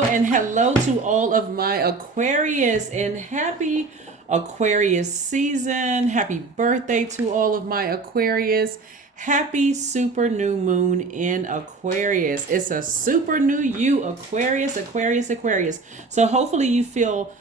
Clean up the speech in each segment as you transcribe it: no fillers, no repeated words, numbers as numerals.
and hello to all of my Aquarius, and happy Aquarius season. Happy birthday to all of my Aquarius. Happy super new moon in Aquarius. It's a super new you, Aquarius, Aquarius, Aquarius. So hopefully you feel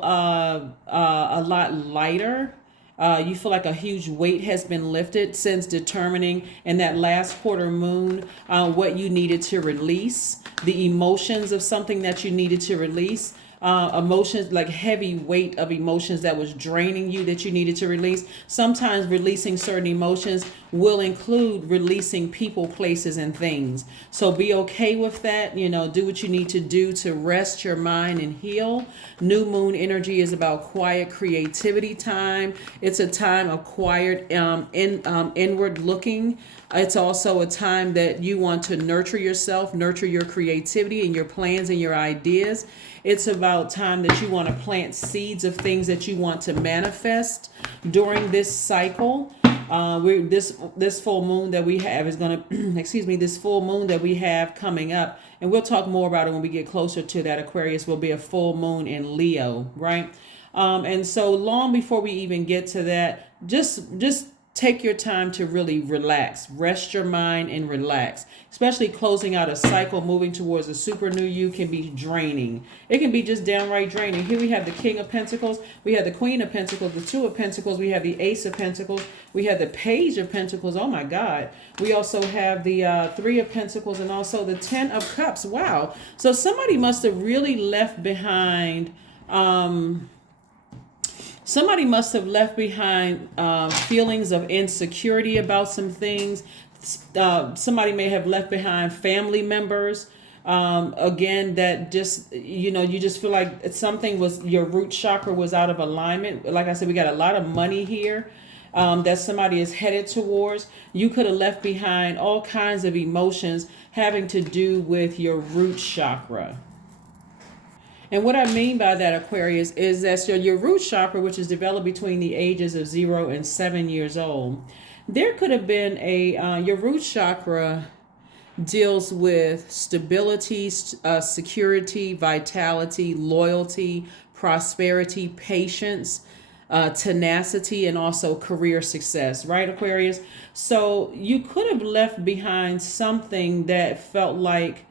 a lot lighter. You feel like a huge weight has been lifted since determining in that last quarter moon what you needed to release, the emotions of something that you needed to release. Emotions like heavy weight of emotions that was draining you that you needed to release. Sometimes releasing certain emotions will include releasing people, places, and things. So be okay with that. Do what you need to do to rest your mind and heal. New moon energy is about quiet creativity time. It's a time of quiet inward looking. It's also a time that you want to nurture yourself, nurture your creativity and your plans and your ideas. It's about time that you want to plant seeds of things that you want to manifest during this cycle. This full moon that we have is going to, excuse me, this full moon that we have coming up, and we'll talk more about it when we get closer to that. Aquarius will be a full moon in Leo, right? And so long before we even get to that, just take your time to really relax, rest your mind and relax. Especially closing out a cycle, moving towards a super new you can be draining. It can be just downright draining. Here we have the King of Pentacles, we have the Queen of Pentacles, the Two of Pentacles, we have the Ace of Pentacles, we have the Page of Pentacles. Oh my God. We also have the Three of Pentacles and also the Ten of Cups. Wow. So somebody must have really left behind Somebody must have left behind feelings of insecurity about some things. Somebody may have left behind family members. Again, that just, you just feel like something was, your root chakra was out of alignment. Like I said, we got a lot of money here that somebody is headed towards. You could have left behind all kinds of emotions having to do with your root chakra. And what I mean by that, Aquarius, is that your root chakra, which is developed between the ages of 0 and 7 years old, there could have been your root chakra deals with stability, security, vitality, loyalty, prosperity, patience, tenacity, and also career success, right, Aquarius? So you could have left behind something that felt like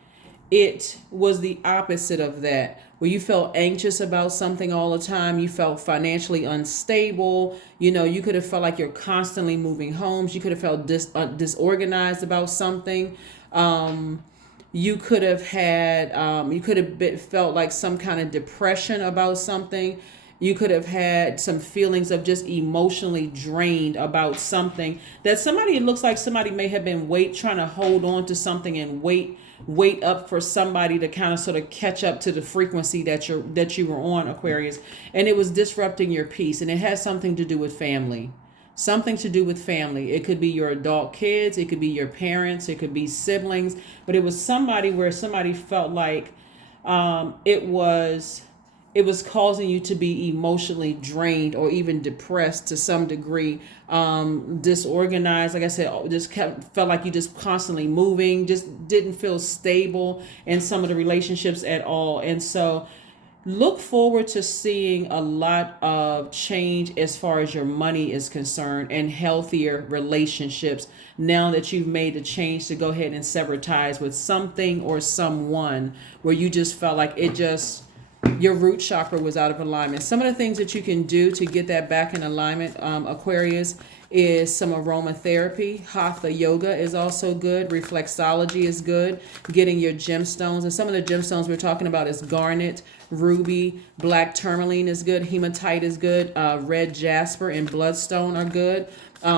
it was the opposite of that, where you felt anxious about something all the time. You felt financially unstable. You could have felt like you're constantly moving homes. You could have felt disorganized about something. You could have felt like some kind of depression about something. You could have had some feelings of just emotionally drained about something that it looks like somebody may have been trying to hold on to something and wait up for somebody to kind of sort of catch up to the frequency that you were on, Aquarius, and it was disrupting your peace. And it has something to do with family. It could be your adult kids, it could be your parents, it could be siblings, but it was somebody where somebody felt like it was causing you to be emotionally drained or even depressed to some degree, disorganized. Like I said, felt like you just constantly moving, just didn't feel stable in some of the relationships at all. And so look forward to seeing a lot of change as far as your money is concerned and healthier relationships now that you've made the change to go ahead and sever ties with something or someone where you just felt like your root chakra was out of alignment. Some of the things that you can do to get that back in alignment, Aquarius, is some aromatherapy. Hatha yoga is also good. Reflexology is good. Getting your gemstones. And some of the gemstones we're talking about is garnet, ruby, black tourmaline is good. Hematite is good. Red jasper and bloodstone are good.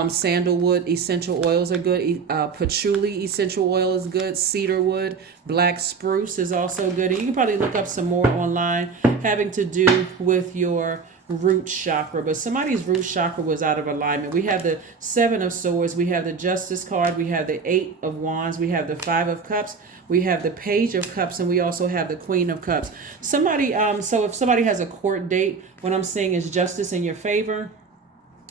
Sandalwood essential oils are good. Patchouli essential oil is good. Cedarwood, black spruce is also good. And you can probably look up some more online having to do with your root chakra. But somebody's root chakra was out of alignment. We have the Seven of Swords. We have the Justice card. We have the Eight of Wands. We have the Five of Cups. We have the Page of Cups, and we also have the Queen of Cups. So if somebody has a court date, what I'm saying is justice in your favor.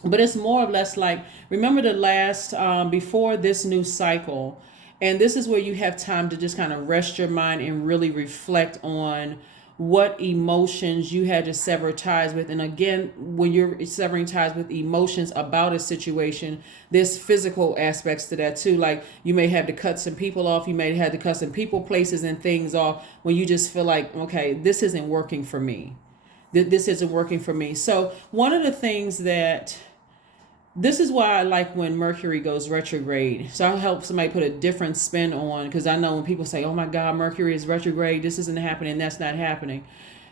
But it's more or less like, remember the last, before this new cycle, And this is where you have time to just kind of rest your mind and really reflect on what emotions you had to sever ties with. And again, when you're severing ties with emotions about a situation, there's physical aspects to that too. Like you may have to cut some people off, you may have to cut some people, places, and things off when you just feel like, okay, this isn't working for me. This isn't working for me. So one of the things that this is why I like when Mercury goes retrograde. So I help somebody put a different spin on, because I know when people say, oh my God, Mercury is retrograde, this isn't happening, that's not happening.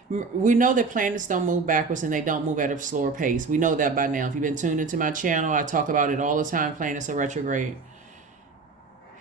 We know that planets don't move backwards and they don't move at a slower pace. We know that by now. If you've been tuned into my channel, I talk about it all the time. Planets are retrograde.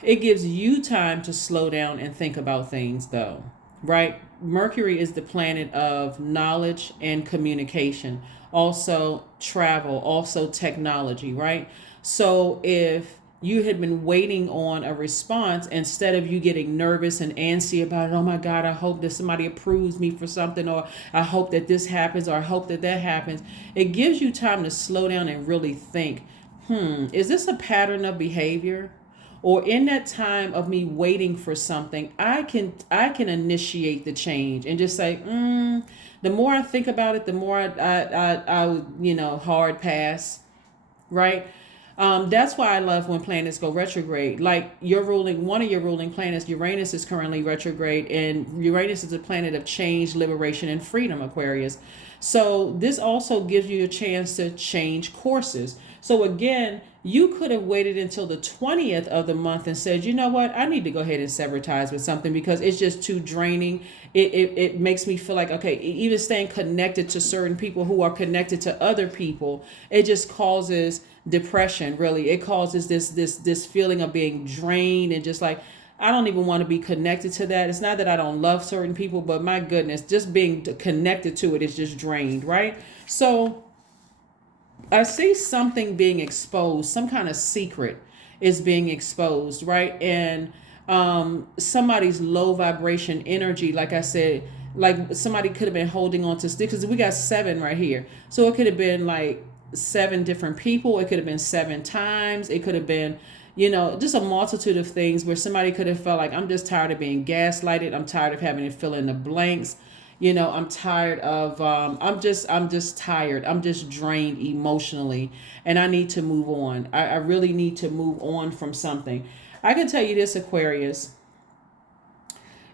It gives you time to slow down and think about things though, right? Mercury is the planet of knowledge and communication, also travel, also technology, right? So if you had been waiting on a response, instead of you getting nervous and antsy about it, oh my God, I hope that somebody approves me for something, or I hope that this happens, or I hope that that happens, it gives you time to slow down and really think, is this a pattern of behavior? Or in that time of me waiting for something, I can initiate the change and just say, the more I think about it, the more I hard pass, right? That's why I love when planets go retrograde. Like one of your ruling planets, Uranus, is currently retrograde, and Uranus is a planet of change, liberation, and freedom, Aquarius. So this also gives you a chance to change courses. So again, you could have waited until the 20th of the month and said, you know what, I need to go ahead and sever ties with something because it's just too draining. It makes me feel like, okay, even staying connected to certain people who are connected to other people, it just causes depression, really. It causes this feeling of being drained and just like, I don't even want to be connected to that. It's not that I don't love certain people, but my goodness, just being connected to it is just drained, right? So I see something being exposed, some kind of secret is being exposed, right? And somebody's low vibration energy, like I said, like somebody could have been holding on to sticks, because we got 7 right here. So it could have been like 7 different people. It could have been 7 times. It could have been, just a multitude of things where somebody could have felt like, I'm just tired of being gaslighted. I'm tired of having to fill in the blanks. I'm tired of, I'm just tired. I'm just drained emotionally, and I need to move on. I really need to move on from something. I can tell you this, Aquarius,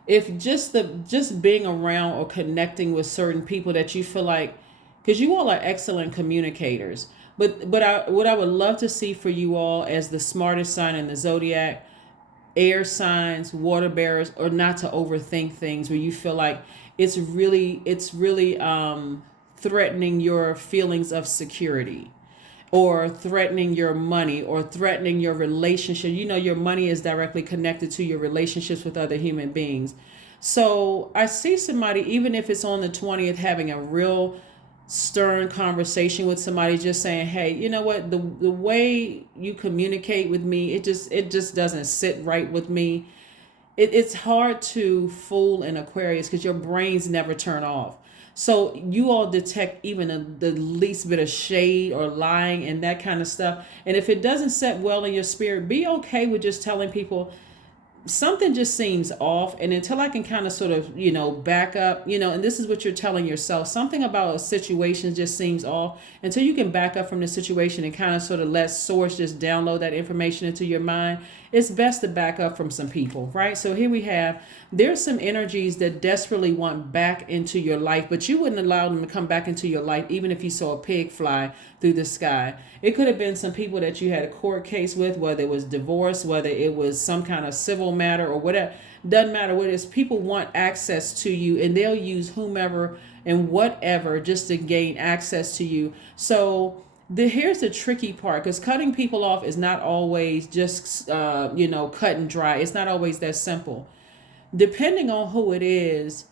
if just being around or connecting with certain people that you feel like, because you all are excellent communicators, but what I would love to see for you all as the smartest sign in the zodiac, air signs, water bearers, or not to overthink things where you feel like it's really threatening your feelings of security, or threatening your money, or threatening your relationship. Your money is directly connected to your relationships with other human beings. So I see somebody, even if it's on the 20th, having a real stern conversation with somebody, just saying, hey, you know what, the way you communicate with me, it just doesn't sit right with me. It's hard to fool an Aquarius because your brains never turn off. So you all detect even the least bit of shade or lying and that kind of stuff. And if it doesn't set well in your spirit, be okay with just telling people, something just seems off. And until I can kind of sort of, back up, and this is what you're telling yourself, something about a situation just seems off. Until you can back up from the situation and kind of sort of let source just download that information into your mind, it's best to back up from some people, right? So here we have, there's some energies that desperately want back into your life, but you wouldn't allow them to come back into your life even if you saw a pig fly through the sky. It could have been some people that you had a court case with, whether it was divorce, whether it was some kind of civil matter or whatever. Doesn't matter what it is. People want access to you, and they'll use whomever and whatever just to gain access to you. So here's the tricky part, because cutting people off is not always just cut and dry. It's not always that simple. Depending on who it is,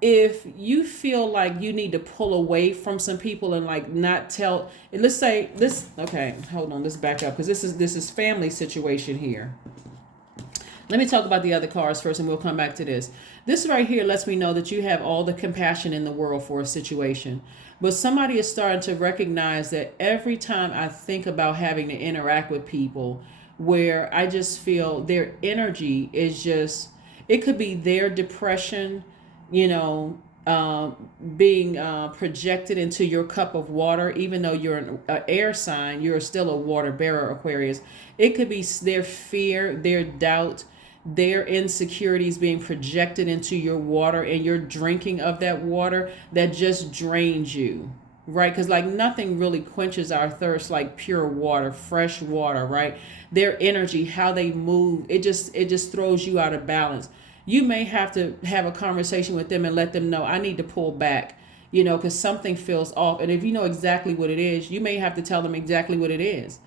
if you feel like you need to pull away from some people and like not tell, let's say this, okay, hold on, let's back up, because this is family situation here. Let me talk about the other cards first, and we'll come back to this. This right here lets me know that you have all the compassion in the world for a situation. But somebody is starting to recognize that every time I think about having to interact with people, where I just feel their energy is just, it could be their depression, you know, being projected into your cup of water. Even though you're an air sign, you're still a water bearer, Aquarius. It could be their fear, their doubt, their insecurities being projected into your water, and you're drinking of that water that just drains you, right? Because like nothing really quenches our thirst like pure water, fresh water, right? Their energy, how they move, it just throws you out of balance. You may have to have a conversation with them and let them know, I need to pull back, you know, because something feels off. And if you know exactly what it is, you may have to tell them exactly what it is,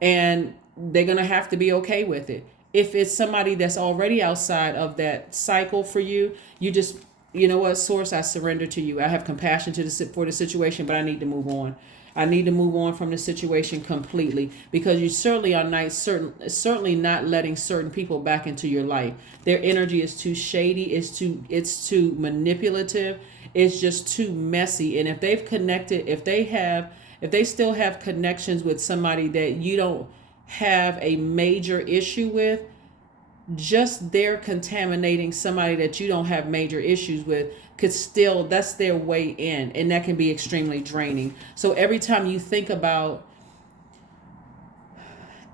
and they're going to have to be okay with it. If it's somebody that's already outside of that cycle for you, you just, you know what, source, I surrender to you. I have compassion for the situation, but I need to move on. I need to move on from the situation completely, because you certainly are not certainly not letting certain people back into your life. Their energy is too shady, it's too manipulative, it's just too messy. And if they've connected, if they still have connections with somebody that you don't have a major issue with, just they're contaminating somebody that you don't have major issues with, could still, that's their way in, and that can be extremely draining. So every time you think about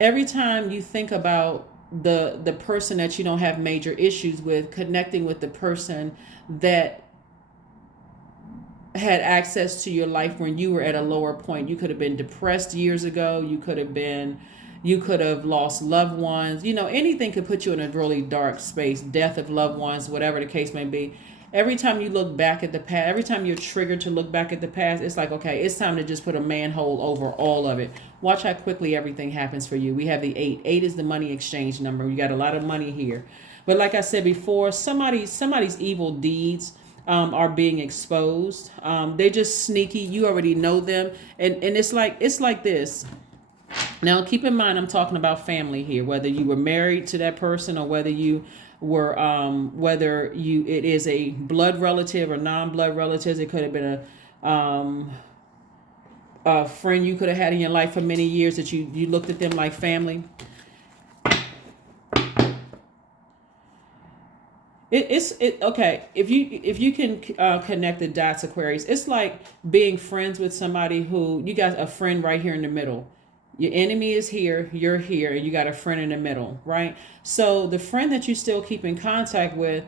the person that you don't have major issues with, connecting with the person that had access to your life when you were at a lower point. You could have been depressed years ago, you could have lost loved ones. You know, anything could put you in a really dark space, death of loved ones, whatever the case may be. Every time you look back at the past, every time you're triggered to look back at the past, it's like, okay, it's time to just put a manhole over all of it. Watch how quickly everything happens for you. We have the 8. 8 is the money exchange number. You got a lot of money here. But like I said before, somebody's evil deeds are being exposed. They're just sneaky. You already know them. And it's like this. Now, keep in mind, I'm talking about family here, whether you were married to that person or whether you were, it is a blood relative or non-blood relatives. It could have been a friend you could have had in your life for many years that you looked at them like family. Okay. If you can connect the dots, Aquarius, it's like being friends with somebody who you got a friend right here in the middle. Your enemy is here, you're here, and you got a friend in the middle, right? So the friend that you still keep in contact with,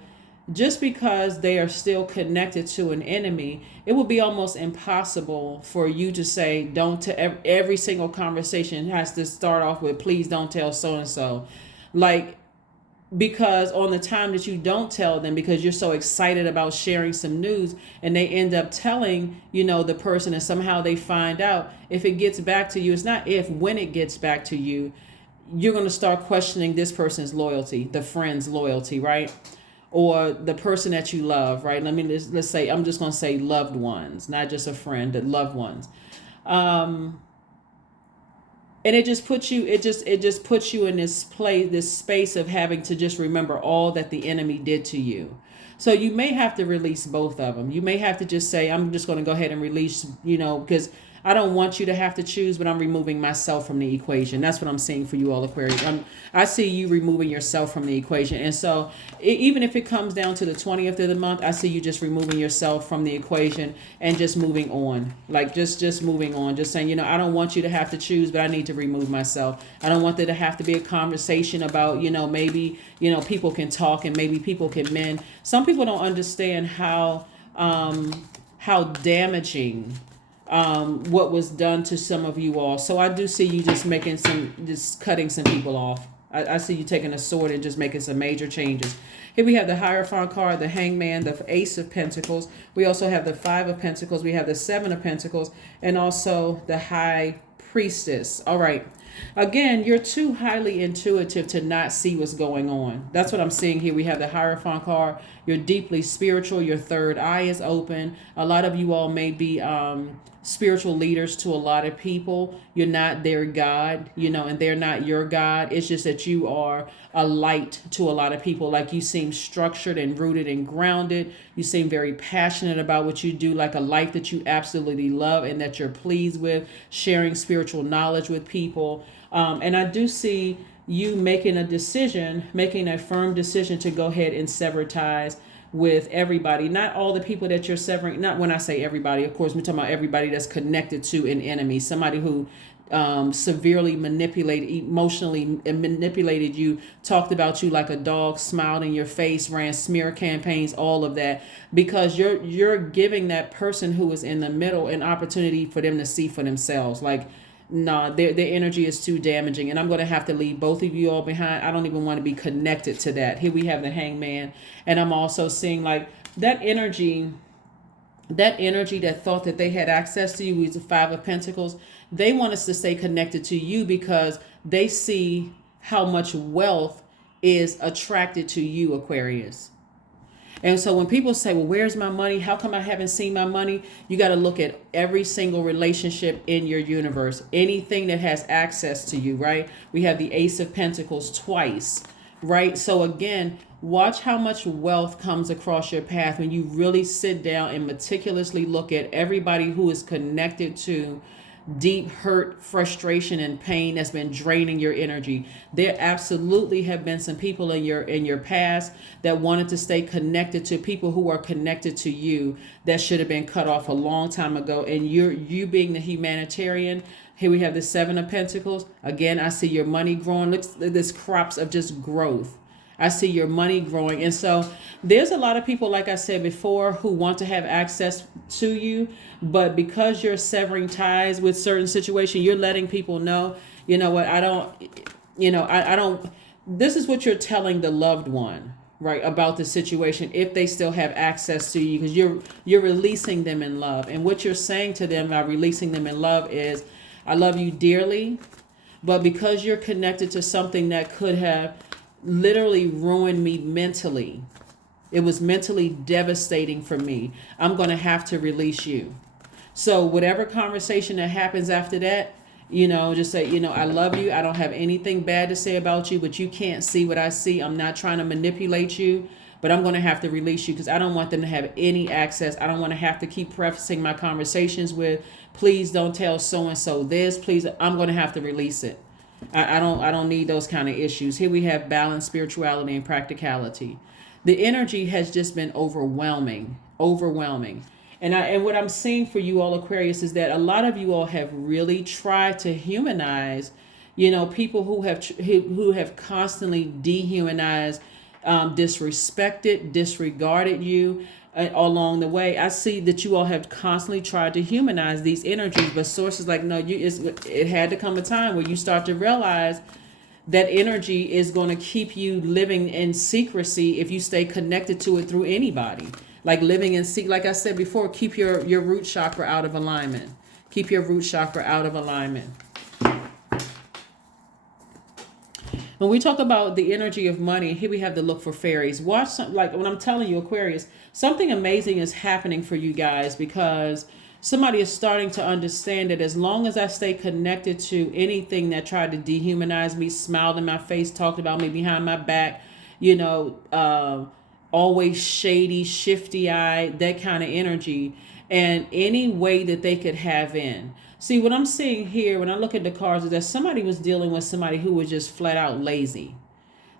just because they are still connected to an enemy, it would be almost impossible for you to say, don't, to every single conversation has to start off with, please don't tell so-and-so. Like, because on the time that you don't tell them, because you're so excited about sharing some news, and they end up telling, you know, the person, and somehow they find out, if it gets back to you, it's not if, when it gets back to you, you're going to start questioning this person's loyalty, the friend's loyalty, right? Or the person that you love, right? Let's say, I'm just going to say loved ones, not just a friend, but loved ones. And it just puts you in this space of having to just remember all that the enemy did to you. So you may have to release both of them. You may have to just say, I'm just going to go ahead and release, you know, because I don't want you to have to choose, but I'm removing myself from the equation. That's what I'm seeing for you all, Aquarius. I see you removing yourself from the equation. And so even if it comes down to the 20th of the month, I see you just removing yourself from the equation and just moving on. Like just moving on, just saying, you know, I don't want you to have to choose, but I need to remove myself. I don't want there to have to be a conversation about, you know, maybe, you know, people can talk and maybe people can mend. Some people don't understand how damaging what was done to some of you all. So I do see you just cutting some people off. I see you taking a sword and just making some major changes. Here we have the Hierophant card, the Hangman, the Ace of Pentacles. We also have the 5 of Pentacles. We have the 7 of Pentacles, and also the High Priestess. All right. Again, you're too highly intuitive to not see what's going on. That's what I'm seeing here. We have the Hierophant card. You're deeply spiritual. Your third eye is open. A lot of you all may be spiritual leaders to a lot of people. You're not their God, you know, and they're not your God. It's just that you are a light to a lot of people. Like, you seem structured and rooted and grounded. You seem very passionate about what you do, like a life that you absolutely love and that you're pleased with, sharing spiritual knowledge with people. And I do see you making a firm decision to go ahead and sever ties with everybody. Not all the people that you're severing. Not when I say everybody, of course, we're talking about everybody that's connected to an enemy, somebody who severely emotionally manipulated you, talked about you like a dog, smiled in your face, ran smear campaigns, all of that, because you're giving that person who is in the middle an opportunity for them to see for themselves. Like, nah, their energy is too damaging, and I'm going to have to leave both of you all behind. I don't even want to be connected to that. Here we have the Hangman, and I'm also seeing like that energy that thought that they had access to you is the Five of Pentacles. They want us to stay connected to you because they see how much wealth is attracted to you, Aquarius. And so when people say, well, where's my money? How come I haven't seen my money? You got to look at every single relationship in your universe, anything that has access to you, right? We have the Ace of Pentacles twice, right? So again, watch how much wealth comes across your path when you really sit down and meticulously look at everybody who is connected to deep hurt, frustration, and pain that's been draining your energy. There absolutely have been some people in your past that wanted to stay connected to people who are connected to you that should have been cut off a long time ago. And you being the humanitarian, here we have the Seven of Pentacles. Again, I see your money growing. Look, this crops of just growth. I see your money growing. And so there's a lot of people, like I said before, who want to have access to you. But because you're severing ties with certain situations, you're letting people know, you know what, I don't, this is what you're telling the loved one, right, about the situation, if they still have access to you, because you're releasing them in love. And what you're saying to them by releasing them in love is, I love you dearly, but because you're connected to something that could have literally ruined me mentally, it was mentally devastating for me, I'm going to have to release you. So whatever conversation that happens after that, just say, I love you. I don't have anything bad to say about you, but you can't see what I see. I'm not trying to manipulate you, but I'm going to have to release you because I don't want them to have any access. I don't want to have to keep prefacing my conversations with, please don't tell so-and-so this, please. I'm going to have to release it. I don't need those kind of issues. Here we have balance, spirituality, and practicality. The energy has just been overwhelming. And what I'm seeing for you all, Aquarius, is that a lot of you all have really tried to humanize, people who have constantly dehumanized, disrespected, disregarded you along the way. I see that you all have constantly tried to humanize these energies, but sources like, no, it had to come a time where you start to realize that energy is going to keep you living in secrecy if you stay connected to it through anybody. Like living in secret, like I said before, keep your root chakra out of alignment. Keep your root chakra out of alignment. When we talk about the energy of money, here we have to look for fairies. Watch like when I'm telling you, Aquarius, something amazing is happening for you guys because somebody is starting to understand that as long as I stay connected to anything that tried to dehumanize me, smiled in my face, talked about me behind my back, always shady, shifty-eyed, that kind of energy, and any way that they could have in. See, what I'm seeing here when I look at the cards is that somebody was dealing with somebody who was just flat out lazy.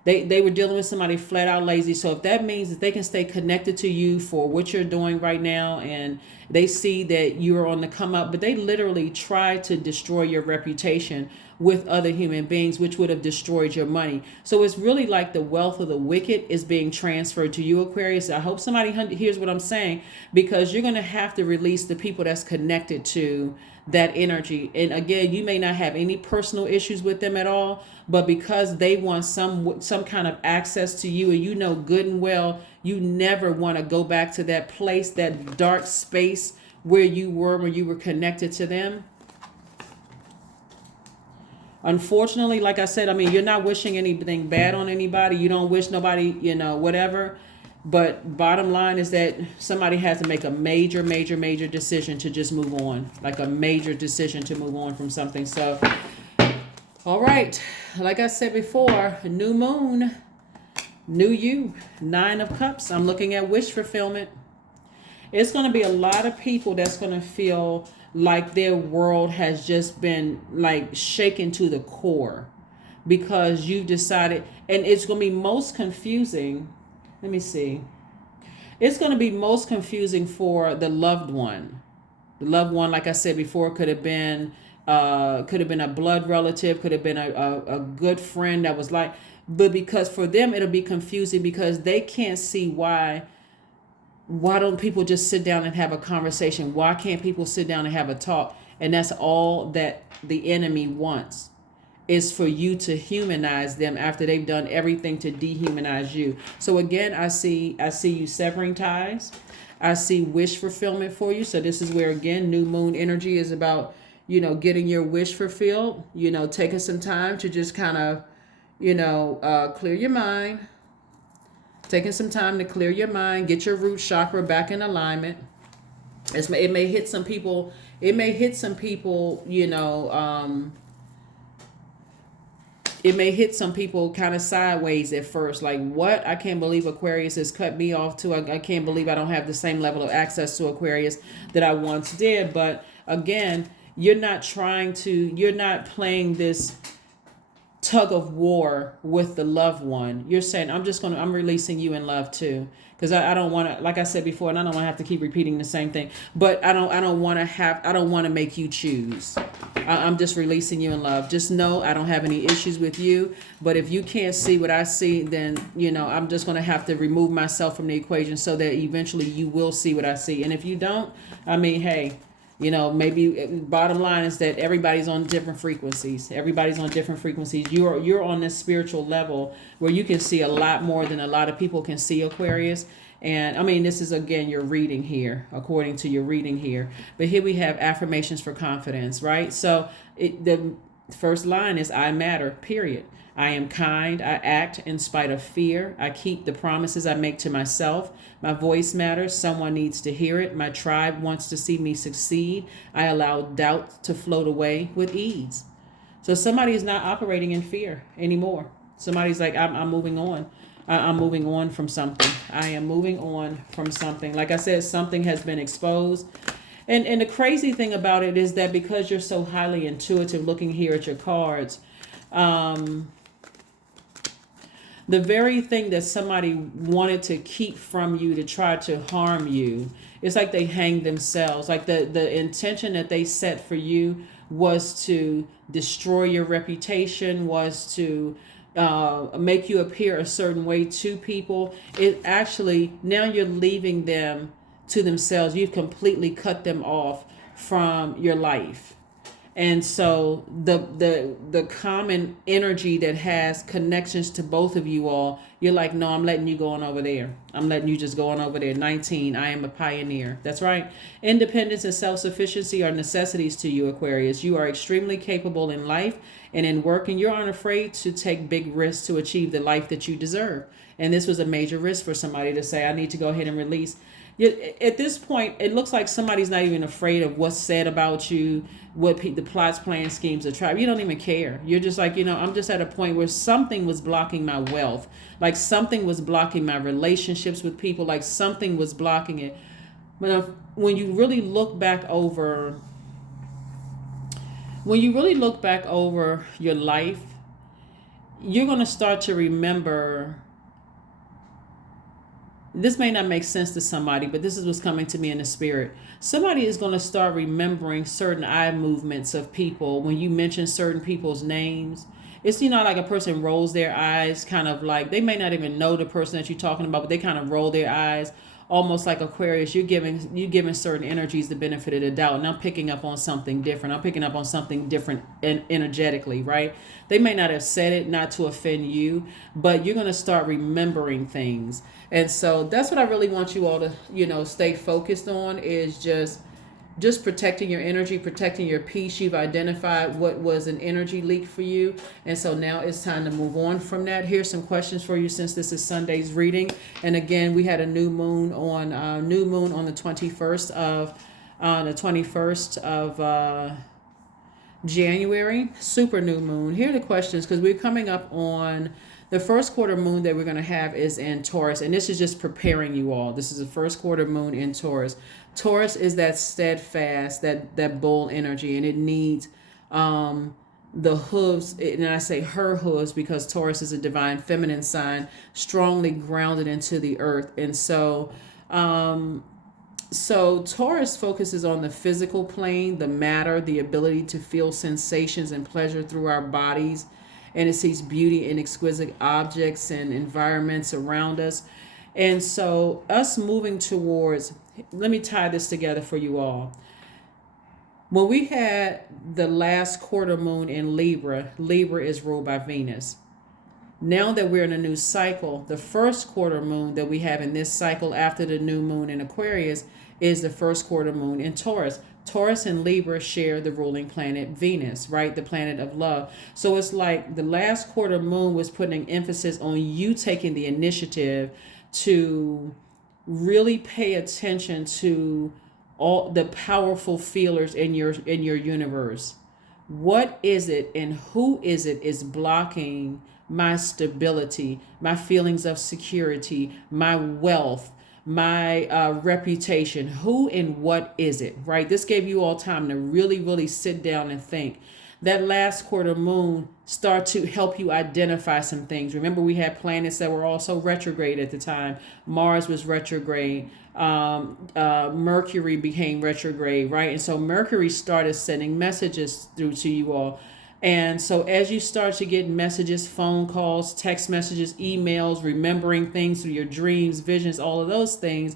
They were dealing with somebody flat out lazy. So if that means that they can stay connected to you for what you're doing right now, and they see that you're on the come up, but they literally try to destroy your reputation with other human beings, which would have destroyed your money. So it's really like the wealth of the wicked is being transferred to you, Aquarius. I hope somebody hears what I'm saying, because you're going to have to release the people that's connected to that energy. And again, you may not have any personal issues with them at all, but because they want some kind of access to you, and you know good and well, you never want to go back to that place, that dark space where you were when you were connected to them. Unfortunately, like I said, you're not wishing anything bad on anybody. You don't wish nobody, whatever. But bottom line is that somebody has to make a major, major, major decision to just move on. Like a major decision to move on from something. So, all right. Like I said before, new moon, new you, 9 of Cups. I'm looking at wish fulfillment. It's going to be a lot of people that's going to feel like their world has just been like shaken to the core because you've decided, and it's going to be most confusing. Let me see. It's going to be most confusing for the loved one. The loved one, like I said before, could have been a blood relative, could have been a good friend that was like, but because for them it'll be confusing because they can't see why don't people just sit down and have a conversation? Why can't people sit down and have a talk? And that's all that the enemy wants, is for you to humanize them after they've done everything to dehumanize you. So again, I see you severing ties. I see wish fulfillment for you. So this is where, again, new moon energy is about, getting your wish fulfilled, taking some time to just kind of, clear your mind, taking some time to clear your mind, get your root chakra back in alignment. It may hit some people, it may hit some people kind of sideways at first. Like, what? I can't believe Aquarius has cut me off too. I can't believe I don't have the same level of access to Aquarius that I once did. But again, you're not playing this tug of war with the loved one. You're saying, I'm releasing you in love too. Because I don't want to, like I said before, and I don't want to have to keep repeating the same thing, but I don't want to make you choose. I'm just releasing you in love. Just know I don't have any issues with you. But if you can't see what I see, then, I'm just going to have to remove myself from the equation so that eventually you will see what I see. And if you don't, hey, maybe bottom line is that everybody's on different frequencies. You're on this spiritual level where you can see a lot more than a lot of people can see, Aquarius. And this is, again, your reading here, according to your reading here. But here we have affirmations for confidence, right? So the first line is, I matter, period. I am kind. I act in spite of fear. I keep the promises I make to myself. My voice matters. Someone needs to hear it. My tribe wants to see me succeed. I allow doubt to float away with ease. So somebody is not operating in fear anymore. Somebody's like, I'm moving on. I'm moving on from something. I am moving on from something. Like I said, something has been exposed. And the crazy thing about it is that because you're so highly intuitive, looking here at your cards, the very thing that somebody wanted to keep from you to try to harm you, it's like they hanged themselves. Like the intention that they set for you was to destroy your reputation, was to make you appear a certain way to people. It actually, now you're leaving them to themselves. You've completely cut them off from your life. And so the common energy that has connections to both of you all, you're like, no, I'm letting you go on over there. I'm letting you just go on over there. 19, I am a pioneer. That's right. Independence and self-sufficiency are necessities to you, Aquarius. You are extremely capable in life and in work, and you're unafraid to take big risks to achieve the life that you deserve. And this was a major risk for somebody to say, I need to go ahead and release. At this point, it looks like somebody's not even afraid of what's said about you, what the plots, plans, schemes, the tribe. You don't even care. You're just like, I'm just at a point where something was blocking my wealth. Like something was blocking my relationships with people. Like something was blocking it. But when you really look back over, your life, you're going to start to remember. This may not make sense to somebody, but this is what's coming to me in the spirit. Somebody is going to start remembering certain eye movements of people when you mention certain people's names. It's, like a person rolls their eyes, kind of like they may not even know the person that you're talking about, but they kind of roll their eyes, almost like Aquarius. You're giving certain energies the benefit of the doubt, and I'm picking up on something different. I'm picking up on something different energetically, right? They may not have said it not to offend you, but you're going to start remembering things. And so that's what I really want you all to, stay focused on, is just protecting your energy, protecting your peace. You've identified what was an energy leak for you. And so now it's time to move on from that. Here's some questions for you since this is Sunday's reading. And again, we had a new moon on the 21st of January, super new moon. Here are the questions, because we're coming up on the first quarter moon that we're going to have is in Taurus. And this is just preparing you all. This is the first quarter moon in Taurus. Taurus is that steadfast, that bull energy, and it needs the hooves, and I say her hooves because Taurus is a divine feminine sign, strongly grounded into the earth. And so Taurus focuses on the physical plane, the matter, the ability to feel sensations and pleasure through our bodies. And it sees beauty in exquisite objects and environments around us. And so, us moving towards, let me tie this together for you all. When we had the last quarter moon in Libra, Libra is ruled by Venus. Now that we're in a new cycle, the first quarter moon that we have in this cycle after the new moon in Aquarius is the first quarter moon in Taurus. Taurus and Libra share the ruling planet Venus, right? The planet of love. So it's like the last quarter moon was putting emphasis on you taking the initiative to really pay attention to all the powerful feelers in your universe. What is it and who is blocking my stability, my feelings of security, my wealth, my reputation? Who and what is it, right? This gave you all time to really, really sit down and think. That last quarter moon start to help you identify some things. Remember, we had planets that were also retrograde at the time. Mars was retrograde. Mercury became retrograde, right? And so Mercury started sending messages through to you all. And so as you start to get messages, phone calls, text messages, emails, remembering things through your dreams, visions, all of those things.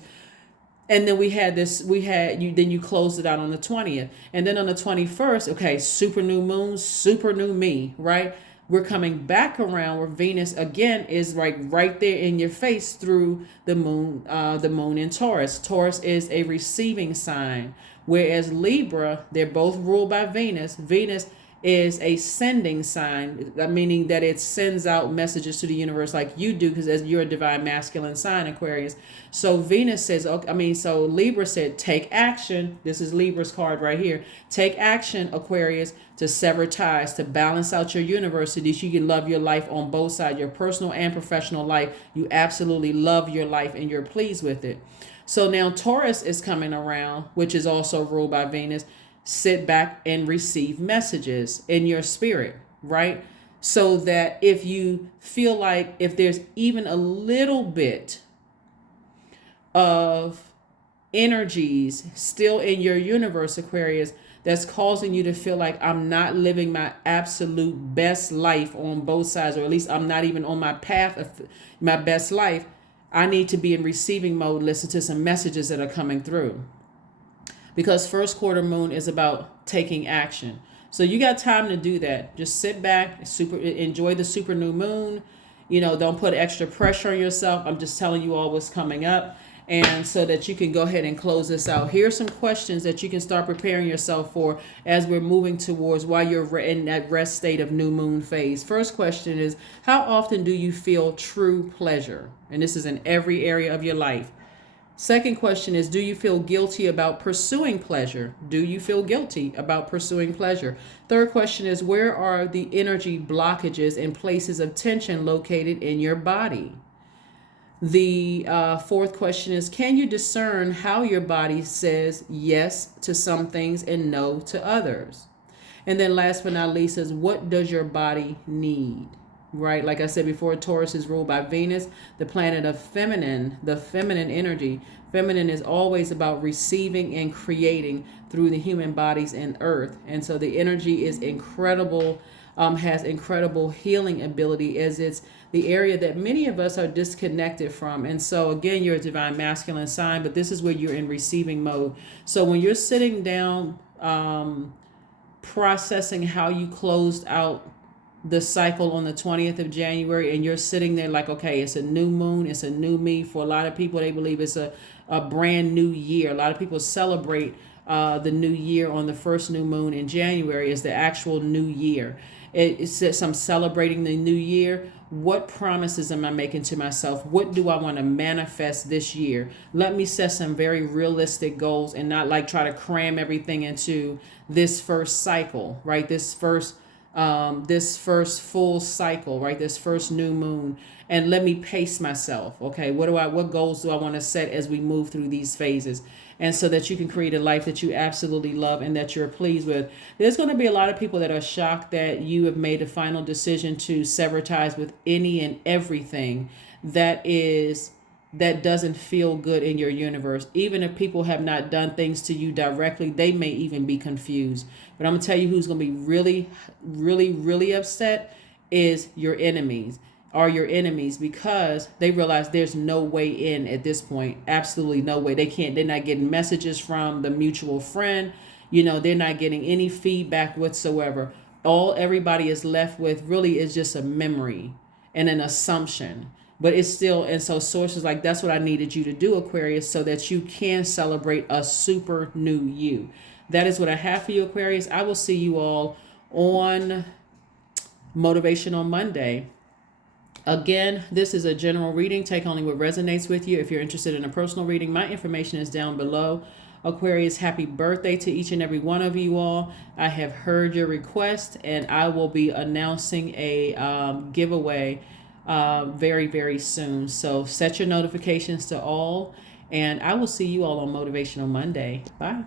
And then then you closed it out on the 20th. And then on the 21st, okay, super new moon, super new me, right? We're coming back around where Venus again is right there in your face through the moon in Taurus. Taurus is a receiving sign, whereas Libra, they're both ruled by Venus. Venus is a sending sign, meaning that it sends out messages to the universe like you do, because as you're a divine masculine sign, Aquarius. So Venus says, so Libra said, take action. This is Libra's card right here. Take action, Aquarius, to sever ties, to balance out your universe so that you can love your life on both sides, your personal and professional life. You absolutely love your life and you're pleased with it. So now Taurus is coming around, which is also ruled by Venus. Sit back and receive messages in your spirit, right? So that if you feel like if there's even a little bit of energies still in your universe, Aquarius, that's causing you to feel like I'm not living my absolute best life on both sides, or at least I'm not even on my path of my best life, I need to be in receiving mode, listen to some messages that are coming through. Because first quarter moon is about taking action. So you got time to do that. Just sit back, enjoy the super new moon. Don't put extra pressure on yourself. I'm just telling you all what's coming up. And so that you can go ahead and close this out. Here are some questions that you can start preparing yourself for as we're moving towards while you're in that rest state of new moon phase. First question is, how often do you feel true pleasure? And this is in every area of your life. Second question is, do you feel guilty about pursuing pleasure? Do you feel guilty about pursuing pleasure? Third question is, where are the energy blockages and places of tension located in your body? The fourth question is, can you discern how your body says yes to some things and no to others? And then last but not least is, what does your body need? Right? Like I said before, Taurus is ruled by Venus, the planet of feminine, the feminine energy. Feminine is always about receiving and creating through the human bodies and earth. And so the energy is incredible, has incredible healing ability, as it's the area that many of us are disconnected from. And so again, you're a divine masculine sign, but this is where you're in receiving mode. So when you're sitting down, processing how you closed out the cycle on the 20th of January, and you're sitting there like, okay, it's a new moon, it's a new me. For a lot of people, they believe it's a brand new year. A lot of people celebrate the new year on the first new moon in January as the actual new year. It says I'm celebrating the new year. What promises am I making to myself? What do I want to manifest this year? Let me set some very realistic goals and not like try to cram everything into this first cycle, right? This first this first full cycle, right? This first new moon, and let me pace myself. Okay, what goals do I want to set as we move through these phases, and so that you can create a life that you absolutely love and that you're pleased with. There's going to be a lot of people that are shocked that you have made a final decision to sever ties with any and everything that doesn't feel good in your universe. Even if people have not done things to you directly, they may even be confused. But I'm gonna tell you who's gonna be really, really, really upset is your enemies. Are your enemies, because they realize there's no way in at this point. Absolutely no way. They're not getting messages from the mutual friend. They're not getting any feedback whatsoever. All everybody is left with really is just a memory and an assumption. But it's still, and so sources like, that's what I needed you to do, Aquarius, so that you can celebrate a super new you. That is what I have for you, Aquarius. I will see you all on Motivational Monday. Again, this is a general reading. Take only what resonates with you. If you're interested in a personal reading, my information is down below. Aquarius, happy birthday to each and every one of you all. I have heard your request, and I will be announcing a giveaway very, very soon. So set your notifications to all, and I will see you all on Motivational Monday. Bye.